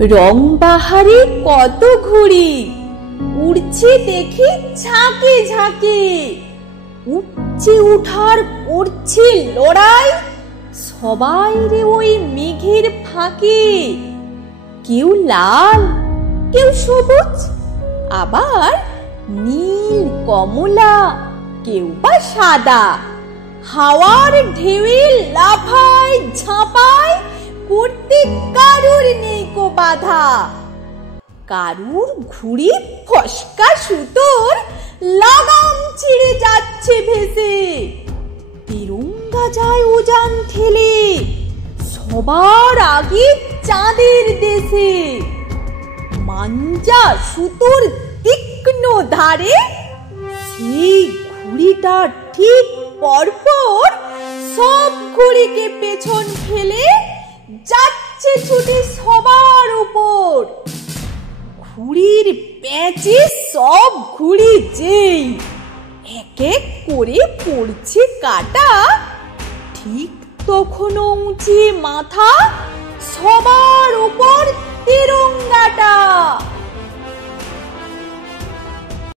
রং বাহারে কত ঘুড়ি উড়ছে দেখি ঝাঁকে ঝাঁকে, উপচে উঠার করছে লড়াই সবাই রে ওই মেঘের ফাঁকে। কেউ লাল, কেউ সবুজ, আবার নীল কমলা, কেউ বা সাদা। হাওয়ার ঢেউয়ে লাফায় ঝাঁপায়, করতে কারুর নেই কো বাধা। কারুর ঘুড়ি ফসকা সুতোর লাগাম ছিঁড়ে যাচ্ছে ভেসে, তিরঙ্গা যায় উজান ঠেলে সবার আগে চাঁদের দেশে। মাঞ্জা সুতোর তীক্ষ্ণ ধারে সেই ঘুড়িটা ঠিক পরপর সব ঘুড়িকে পেছন ফেলে যাচ্ছে ছুটে সবার উপর। ঘুড়ির প্যাঁচে সব ঘুড়ি যেই এক এক করে পড়ছে কাটা, ঠিক তখনও উঁচিয়ে মাথা সবার উপর তিরঙ্গাটা।